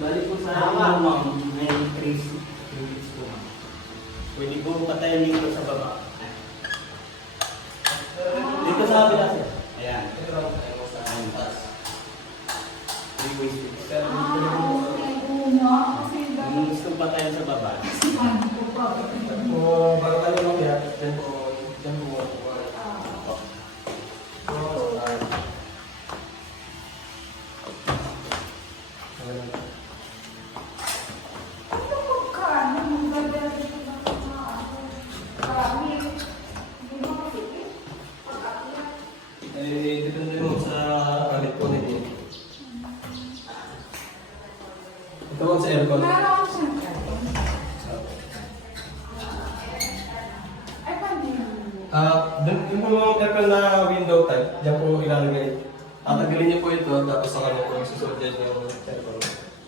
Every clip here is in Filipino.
Balik po sa ma'am, may 3 weeks po ma'am. Pwede po patayin dito sa baba. Dito sa kabila sir. Ayan. Ayan, taas. 3 weeks. Kung gusto patayin sa baba. Bago tayo mag-iyak, dyan po. Depende mo sa kalit po nito. Ito po sa aircon. Yung po yung aircon na window type, dyan po ilalagay. Tatagalin niyo po ito, tapos saka niyo po susunod dyan yung aircon.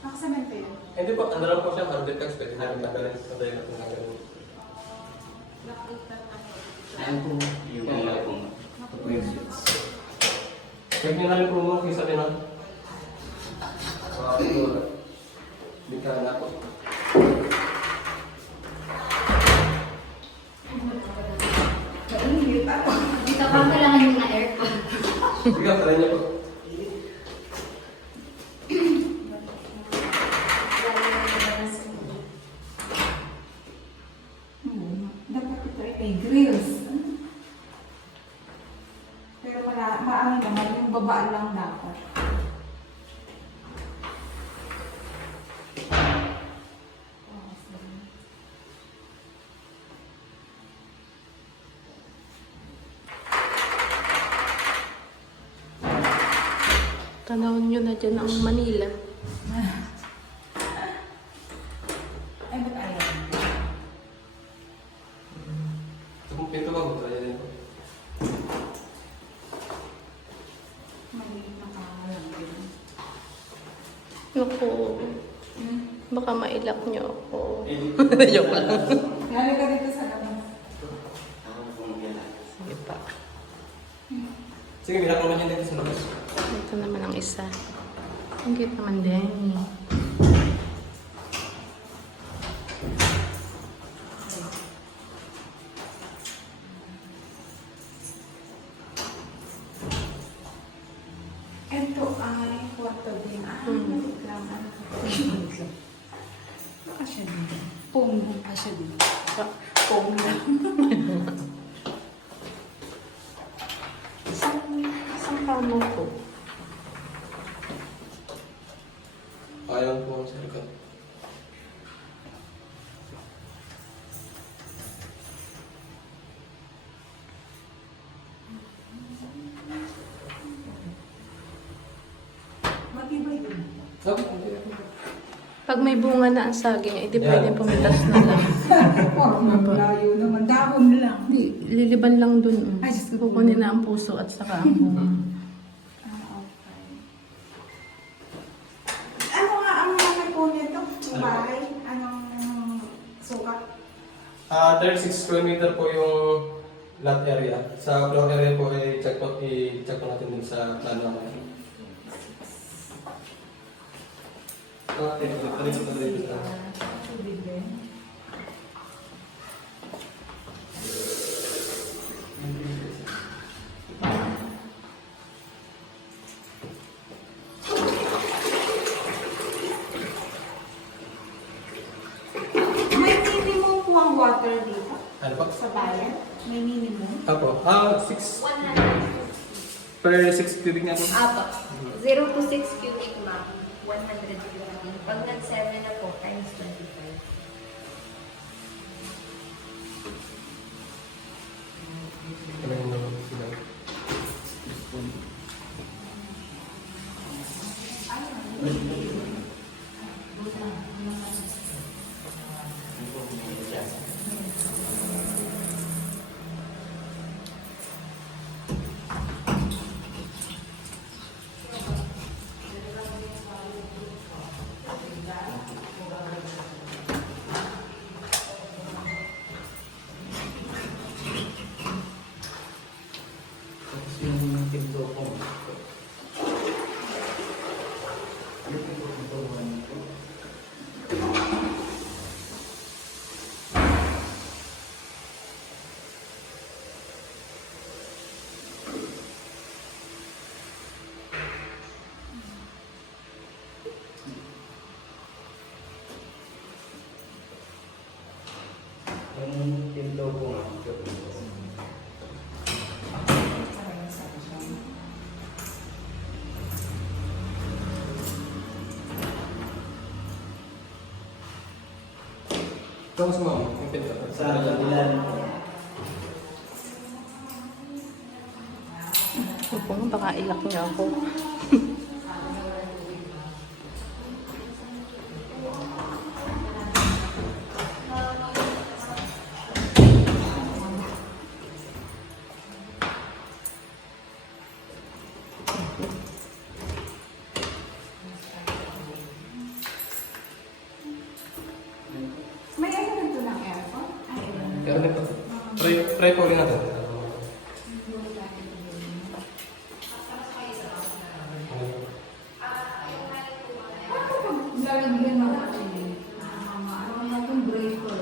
Nakasamento yun. Hindi po, ano lang po siya, carpet tax, pwede niya rin tagalin. Patayin na po na gano'n. Ayan po yung mga po. Check niyo na rin po mo, kisa din ang bigyan na po. Dito ka kailangan yung na-aircon. Bigyan, try niyo po. Dapat ito ay may grills. Pero maano naman, yung baba lang dapat. Tanawin nyo na dyan ang Manila. Ay, ba't ayaw? Ito pong pinto ba, try din po. Maliit na kama lang din. Naku, baka mailak nyo ako. Eh, Joke lang. Lalo ka dito sa labas. Ako na po mag-iala. Sige pa. Sige, bilak naman yan dito sa labas. Ito naman ang isa. Ang cute naman din. Ito ay kwarto din. Maliit lang. Baka siya din. Pong pa siya din. Pong lang. Isang kamo ko. Ayaw po ang sarkat. Matibay din. Sabi, Pag may bunga na ang saging, hindi pwede pumitas na lang. Parang layo naman. Dahon lang. Hindi, liliban lang dun. Ay, Diyos ko. Kukunin na ang puso at saka ang bunga. Okay. Ano nga ang mga po nito? Yung bahay? Anong sukat? 36 square meter po yung lot area. Sa floor area po, i-check po natin din sa plano namin. Tubig din. May minimum po ang water dito? Ano po? Sa bayan? May minimum? Apo. 6 100. per 6 cubic na po. Apo. 0 to 6 cubic ma'am. 150. Pag nag-7 na po, times 25. Tapos yung pinto po. Tapos mo, yung pinto. Sa kabila rin po. Opo nga, baka ilak niya ako. May ano nito ng aircon? Ay, Kaya rin po. Try po rin natin. lalagyan mo ano natin breaker.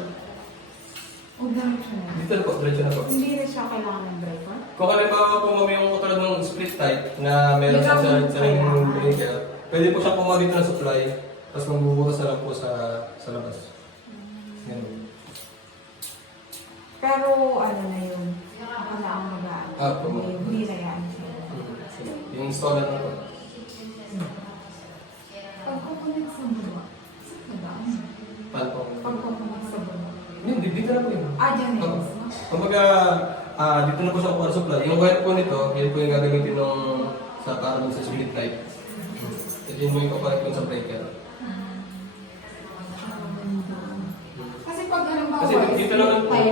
O ganun siya. Dito na po, diretso na po. Hindi rin siya kailangan ng breaker. Kung halimbawa po mami yung katulad ng split type na meron sa sariling breaker, pwede po siyang kumuha dito ng supply, tapos magbubutas na lang po sa labas. Ganun. Pero ano na yun, kailangan mag-aan. Ah, po. Hindi na yan. Yung installer na po. Pagkukunin sa buwa, saan Paano po? pagkukunin sa buwa. Hindi, dito na po yun. Dyan na yun. Kumbaga, dito na po siya kuha supply. Yung wire po nito, yun po yung gagamitin nung sa para dun sa split type. Yun po yung kapalit dun sa breaker. Kasi pag halimbawa, Kasi dito naman po. ay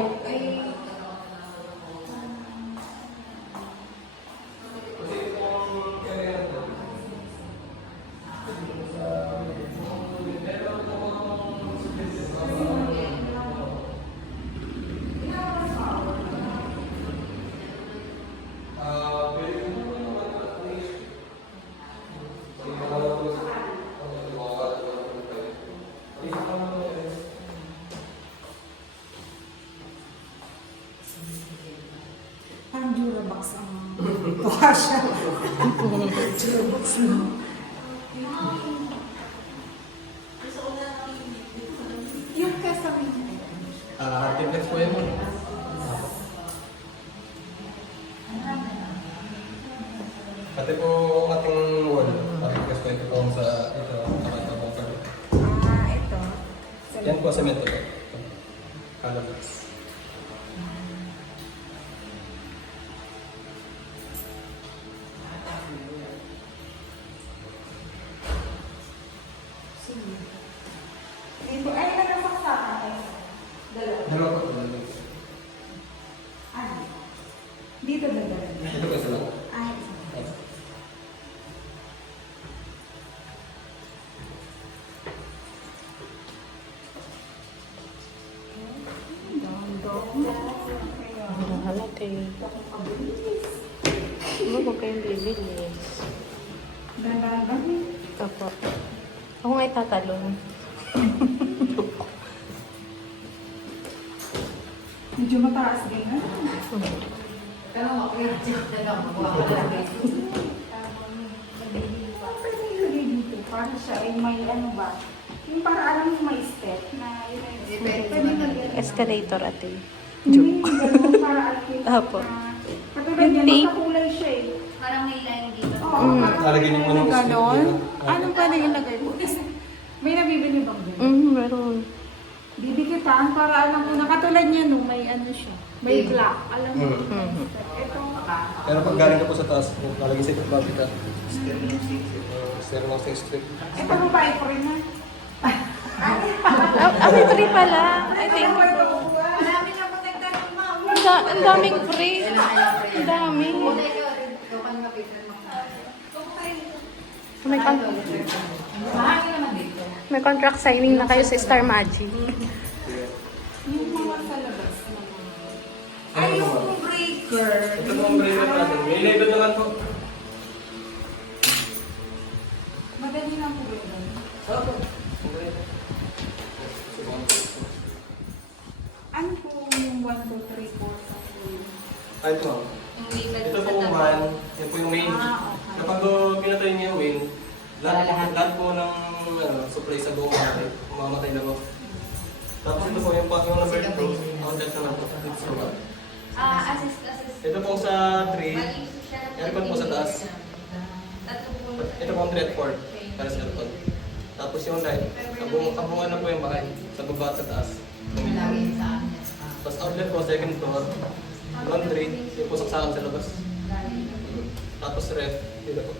parang Durabox ang kuha siya. Durabox na. Yung kasama Artiflex po yan. Pati po ang ating wall, artiflex po ito sa ito, nakakabang pa. ito. Yan po, cemento po. Calabas. Dito, ay, nagkasak sa akin. Dalawa. Dalawa po. Dalawa. Ano? Dito dalawa. Ito po isa lang. Ay, Mahal eh. Huwag kayong bibilis. ganda-ganda. Opo. Ako nga itatalon. Medyo mataas din, ha? Pwede ilagay dito para siya ay may ano ba? Yung para alam mo may step na yun ay pwede lagyan. Escalator ate. Hindi, ganun para alam mo. Apo. Katulad Yung yan, tape. magkakulay siya eh. Parang may line dito. Oo, Lalagyan niyo po ng ganon. stick dito. Anong pwede ilagay po? May nabibili bang ganun? Meron. Didikitaan para alam mo na katulad niya no, may ano siya. May black. Alam mo. Mhm. Ito. Pero pag galing ka po sa taas, lalagyan sa ikot babi ka. Stereo ng strip. Ito babae ko rin ha. May free pala. I think. Marami na po nagtanong ma'am. Ang daming free. Ang dami. May, may contract signing na kayo sa Star Magic. Yung mga sa labas na mga. Ay, yung breaker. Ito po ang breaker natin. May label naman po. Madali lang po yun. Opo. Ano po yung 1, 2, 3, 4, Ay, ito. Yung label Ito sa po yung tabi. one. Yan po yung main. okay. Kapag pinatay niyo yung win, lahat po ng supply sa buong natin, mamamatay na po. Tapos ito po yung number 2, outlet naman po. Ito sa one. Assist. Ito po sa 3, Bali, siya na aircon po sa taas. Tatlo po. Ito po ang thread port para sa aircon. Tapos yung light, kabungan na po yung bahay sa baba at sa taas. Lagi sa amin. Tapos outlet ko, second floor. Laundry, yung pusaksakan sa labas. Tapos ref, dito po.